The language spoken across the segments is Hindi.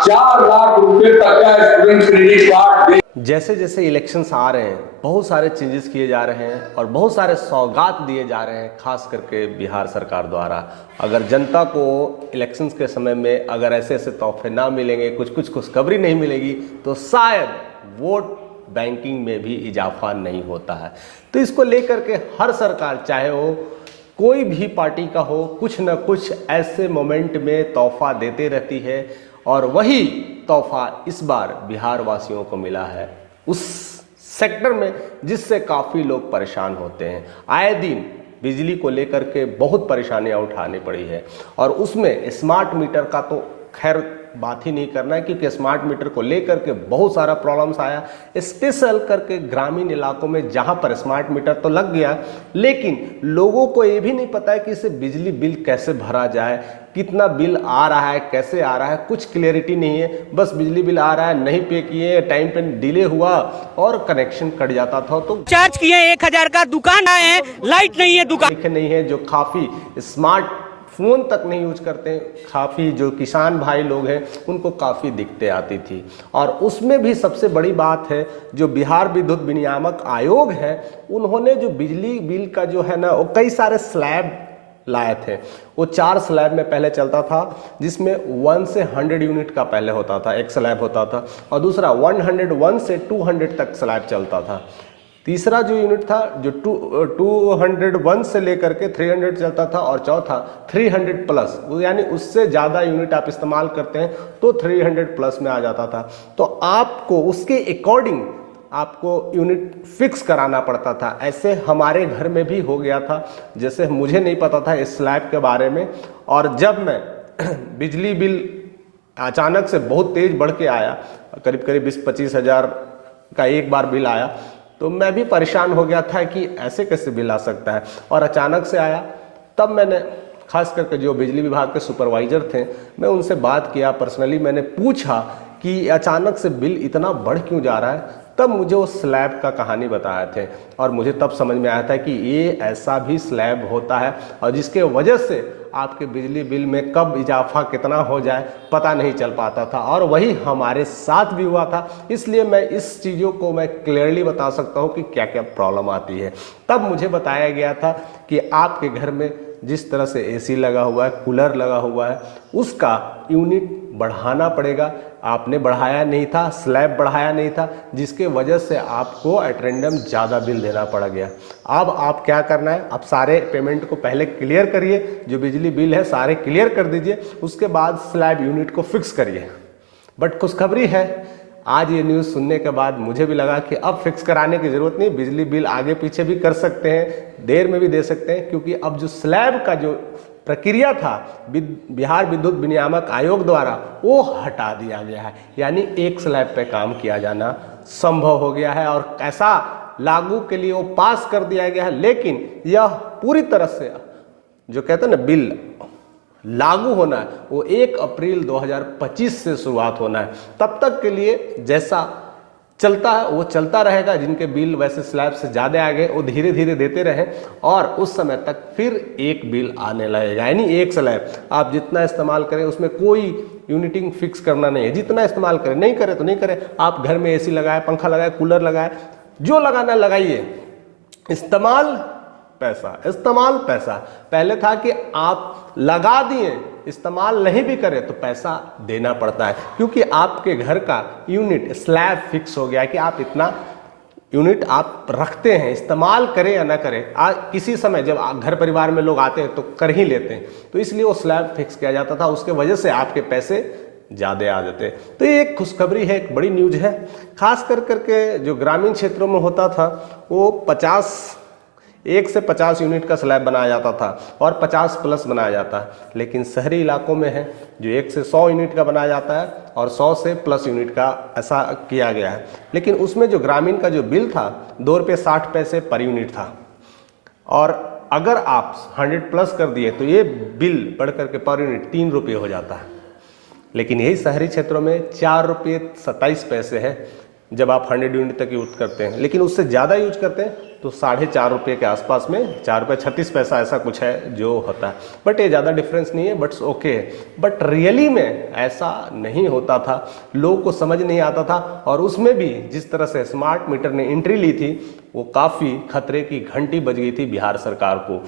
4 लाख रुपए तक का स्टूडेंट क्रेडिट कार्ड। जैसे जैसे इलेक्शंस आ रहे हैं बहुत सारे चेंजेस किए जा रहे हैं और बहुत सारे सौगात दिए जा रहे हैं, खास करके बिहार सरकार द्वारा। अगर जनता को इलेक्शंस के समय में अगर ऐसे ऐसे तोहफे ना मिलेंगे, कुछ कुछ खुशखबरी नहीं मिलेगी, तो शायद वोट बैंकिंग में भी इजाफा नहीं होता है। तो इसको लेकर के हर सरकार, चाहे वो कोई भी पार्टी का हो, कुछ न कुछ ऐसे मोमेंट में तोहफा देते रहती है और वही तोहफा इस बार बिहार वासियों को मिला है उस सेक्टर में जिससे काफ़ी लोग परेशान होते हैं। आए दिन बिजली को लेकर के बहुत परेशानियां उठानी पड़ी है और उसमें स्मार्ट मीटर का तो खैर बात ही नहीं करना है, क्योंकि स्मार्ट मीटर को लेकर के बहुत सारा प्रॉब्लम्स आया, स्पेशल करके ग्रामीण इलाकों में जहां पर स्मार्ट मीटर तो लग गया, लेकिन लोगों को ये भी नहीं पता है कि इसे बिजली बिल कैसे भरा जाए, कितना बिल आ रहा है, कैसे आ रहा है, कुछ क्लियरिटी नहीं है। बस बिजली बिल आ रहा है, नहीं पे किए, टाइम पे डिले हुआ और कनेक्शन कट जाता था। तो चार्ज किए 1000 का, दुकान आए हैं, लाइट नहीं है, दुकान नहीं है। जो काफ़ी स्मार्ट फ़ोन तक नहीं यूज करते हैं, काफ़ी जो किसान भाई लोग हैं उनको काफ़ी दिक्कतें आती थी। और उसमें भी सबसे बड़ी बात है, जो बिहार विद्युत विनियामक आयोग है, उन्होंने जो बिजली बिल का जो है ना, वो कई सारे स्लैब लाए थे। वो 4 स्लैब में पहले चलता था, जिसमें 1 से 100 यूनिट का पहले होता था, एक स्लैब होता था, और दूसरा 101 से 200 तक स्लैब चलता था। तीसरा जो यूनिट था जो 201 से लेकर के 300 चलता था, और चौथा 300 प्लस, यानी उससे ज़्यादा यूनिट आप इस्तेमाल करते हैं तो 300 प्लस में आ जाता था। तो आपको उसके अकॉर्डिंग आपको यूनिट फिक्स कराना पड़ता था। ऐसे हमारे घर में भी हो गया था। जैसे मुझे नहीं पता था इस स्लैब के बारे में, और जब मैं बिजली बिल अचानक से बहुत तेज बढ़ के आया, करीब करीब 20-25 हज़ार का एक बार बिल आया, तो मैं भी परेशान हो गया था कि ऐसे कैसे बिल आ सकता है। और अचानक से आया, तब मैंने खास करके जो बिजली विभाग के सुपरवाइजर थे, मैं उनसे बात किया, पर्सनली मैंने पूछा कि अचानक से बिल इतना बढ़ क्यों जा रहा है। तब मुझे वो स्लैब का कहानी बताए थे और मुझे तब समझ में आया था कि ये ऐसा भी स्लैब होता है, और जिसके वजह से आपके बिजली बिल में कब इजाफा कितना हो जाए पता नहीं चल पाता था। और वही हमारे साथ भी हुआ था, इसलिए मैं इस चीज़ों को मैं क्लियरली बता सकता हूँ कि क्या क्या प्रॉब्लम आती है। तब मुझे बताया गया था कि आपके घर में जिस तरह से एसी लगा हुआ है, कूलर लगा हुआ है, उसका यूनिट बढ़ाना पड़ेगा। आपने बढ़ाया नहीं था, स्लैब बढ़ाया नहीं था, जिसके वजह से आपको एट रैंडम ज़्यादा बिल देना पड़ गया। अब आप क्या करना है, आप सारे पेमेंट को पहले क्लियर करिए, जो बिजली बिल है सारे क्लियर कर दीजिए, उसके बाद स्लैब यूनिट को फिक्स करिए। बट खुशखबरी है, आज ये न्यूज़ सुनने के बाद मुझे भी लगा कि अब फिक्स कराने की ज़रूरत नहीं, बिजली बिल आगे पीछे भी कर सकते हैं, देर में भी दे सकते हैं, क्योंकि अब जो स्लैब का जो प्रक्रिया था बिहार विद्युत विनियामक आयोग द्वारा, वो हटा दिया गया है। यानी एक स्लैब पे काम किया जाना संभव हो गया है और ऐसा लागू के लिए वो पास कर दिया गया है। लेकिन यह पूरी तरह से जो कहते हैं ना बिल लागू होना है, वो 1 अप्रैल 2025 से शुरुआत होना है। तब तक के लिए जैसा चलता है वो चलता रहेगा। जिनके बिल वैसे स्लैब से ज़्यादा आ गए वो धीरे धीरे देते रहें, और उस समय तक फिर एक बिल आने लगेगा। यानी एक स्लैब आप जितना इस्तेमाल करें उसमें कोई यूनिटिंग फिक्स करना नहीं है, जितना इस्तेमाल करें, नहीं करें तो नहीं करें। आप घर में एसी लगाए, पंखा लगाए, कूलर लगाए, जो लगाना लगाइए, इस्तेमाल पैसा, इस्तेमाल पैसा। पहले था कि आप लगा दिए, इस्तेमाल नहीं भी करें तो पैसा देना पड़ता है, क्योंकि आपके घर का यूनिट स्लैब फिक्स हो गया है कि आप इतना यूनिट आप रखते हैं, इस्तेमाल करें या ना करें। किसी समय जब घर परिवार में लोग आते हैं तो कर ही लेते हैं, तो इसलिए वो स्लैब फिक्स किया जाता था, उसके वजह से आपके पैसे ज़्यादा आ जाते। तो ये एक खुशखबरी है, एक बड़ी न्यूज़ है। खास कर करके जो ग्रामीण क्षेत्रों में होता था वो 1 से 50 यूनिट का स्लैब बनाया जाता था और 50 प्लस बनाया जाता है। लेकिन शहरी इलाकों में है जो 1 से 100 यूनिट का बनाया जाता है और 100 से प्लस यूनिट का ऐसा किया गया है। लेकिन उसमें जो ग्रामीण का जो बिल था ₹2.60 पर यूनिट था, और अगर आप 100 प्लस कर दिए तो ये बिल बढ़ करके पर यूनिट ₹3 हो जाता है। लेकिन यही शहरी क्षेत्रों में ₹4.27 है। जब आप 100 यूनिट तक यूज करते हैं, लेकिन उससे ज़्यादा यूज करते हैं तो 4.5 रुपये के आसपास में 4.36 रुपये ऐसा कुछ है जो होता है। बट ये ज़्यादा डिफरेंस नहीं है, बट ओके है। बट रियली में ऐसा नहीं होता था, लोगों को समझ नहीं आता था। और उसमें भी जिस तरह से स्मार्ट मीटर ने एंट्री ली थी वो काफ़ी खतरे की घंटी बज गई थी बिहार सरकार को।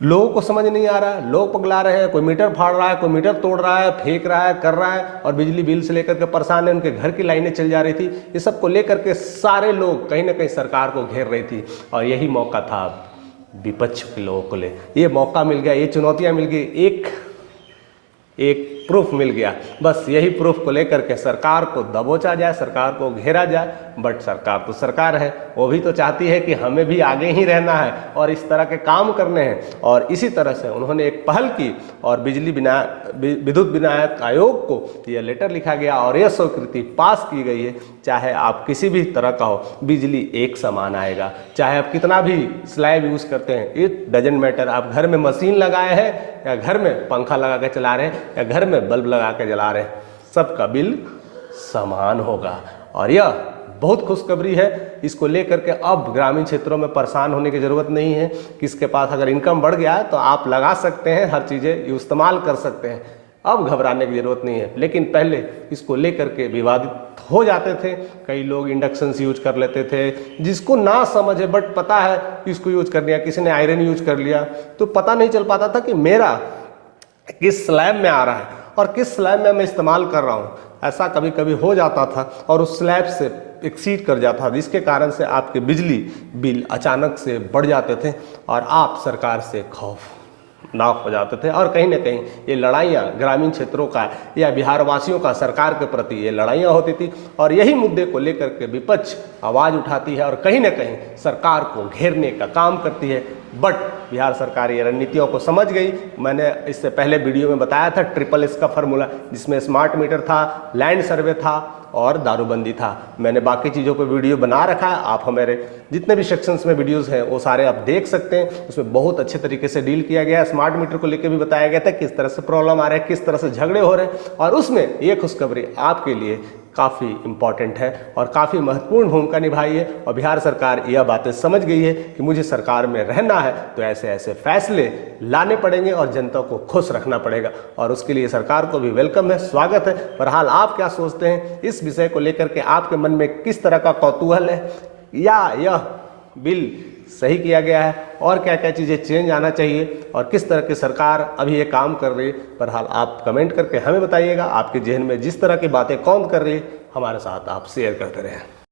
लोगों को समझ नहीं आ रहा है, लोग पगला रहे हैं, कोई मीटर फाड़ रहा है, कोई मीटर तोड़ रहा है, फेंक रहा है, कर रहा है, और बिजली बिल से लेकर के परेशान है, उनके घर की लाइनें चल जा रही थी। ये सब को लेकर के सारे लोग कहीं ना कहीं सरकार को घेर रही थी, और यही मौका था विपक्ष के लोगों को ले, ये मौका मिल गया, ये चुनौतियां मिल गई, एक प्रूफ मिल गया। बस यही प्रूफ को लेकर के सरकार को दबोचा जाए, सरकार को घेरा जाए। बट सरकार तो सरकार है, वो भी तो चाहती है कि हमें भी आगे ही रहना है और इस तरह के काम करने हैं। और इसी तरह से उन्होंने एक पहल की और विद्युत विनायक आयोग को यह लेटर लिखा गया और यह स्वीकृति पास की गई है, चाहे आप किसी भी तरह का हो, बिजली एक समान आएगा। चाहे आप कितना भी स्लैब यूज़ करते हैं, इट डजेंट मैटर। आप घर में मशीन लगाए हैं या घर में पंखा लगा के चला रहे हैं या घर में बल्ब लगा के जला रहे हैं, सबका बिल समान होगा। और यह बहुत खुशखबरी है। इसको लेकर के अब ग्रामीण क्षेत्रों में परेशान होने की ज़रूरत नहीं है। किसके पास अगर इनकम बढ़ गया है तो आप लगा सकते हैं, हर चीज़ें इस्तेमाल कर सकते हैं, अब घबराने की ज़रूरत नहीं है। लेकिन पहले इसको लेकर के विवादित हो जाते थे, कई लोग इंडक्शन यूज कर लेते थे, जिसको ना समझ है बट पता है इसको यूज कर लिया, किसी ने आयरन यूज कर लिया, तो पता नहीं चल पाता था कि मेरा किस स्लैब में आ रहा है और किस स्लैब में मैं इस्तेमाल कर रहा हूँ। ऐसा कभी कभी हो जाता था और उस स्लैब से एक्सीड कर जाता था, जिसके कारण से आपके बिजली बिल अचानक से बढ़ जाते थे और आप सरकार से खौफनाक हो जाते थे। और कहीं ना कहीं ये लड़ाइयाँ ग्रामीण क्षेत्रों का या बिहार वासियों का सरकार के प्रति ये लड़ाइयाँ होती थी और यही मुद्दे को लेकर के विपक्ष आवाज़ उठाती है और कहीं ना कहीं सरकार को घेरने का काम करती है। बट बिहार सरकार ये रणनीतियों को समझ गई। मैंने इससे पहले वीडियो में बताया था SSS का फॉर्मूला, जिसमें स्मार्ट मीटर था, लैंड सर्वे था और दारूबंदी था। मैंने बाकी चीज़ों पर वीडियो बना रखा है, आप हमारे जितने भी सेक्शंस में वीडियोस हैं वो सारे आप देख सकते हैं। उसमें बहुत अच्छे तरीके से डील किया गया है। स्मार्ट मीटर को लेकर भी बताया गया था किस तरह से प्रॉब्लम आ रहे हैं, किस तरह से झगड़े हो रहे हैं। और उसमें ये खुशखबरी आपके लिए काफ़ी इम्पॉर्टेंट है और काफ़ी महत्वपूर्ण भूमिका निभाई है। और बिहार सरकार यह बातें समझ गई है कि मुझे सरकार में रहना है तो ऐसे ऐसे फैसले लाने पड़ेंगे और जनता को खुश रखना पड़ेगा। और उसके लिए सरकार को भी वेलकम है, स्वागत है। बहरहाल आप क्या सोचते हैं इस विषय को लेकर के, आपके मन में किस तरह का कौतूहल है, या यह बिल सही किया गया है और क्या क्या चीज़ें चेंज आना चाहिए और किस तरह की सरकार अभी ये काम कर रही है? बहरहाल आप कमेंट करके हमें बताइएगा। आपके जहन में जिस तरह की बातें कौन कर रही है, हमारे साथ आप शेयर करते रहें।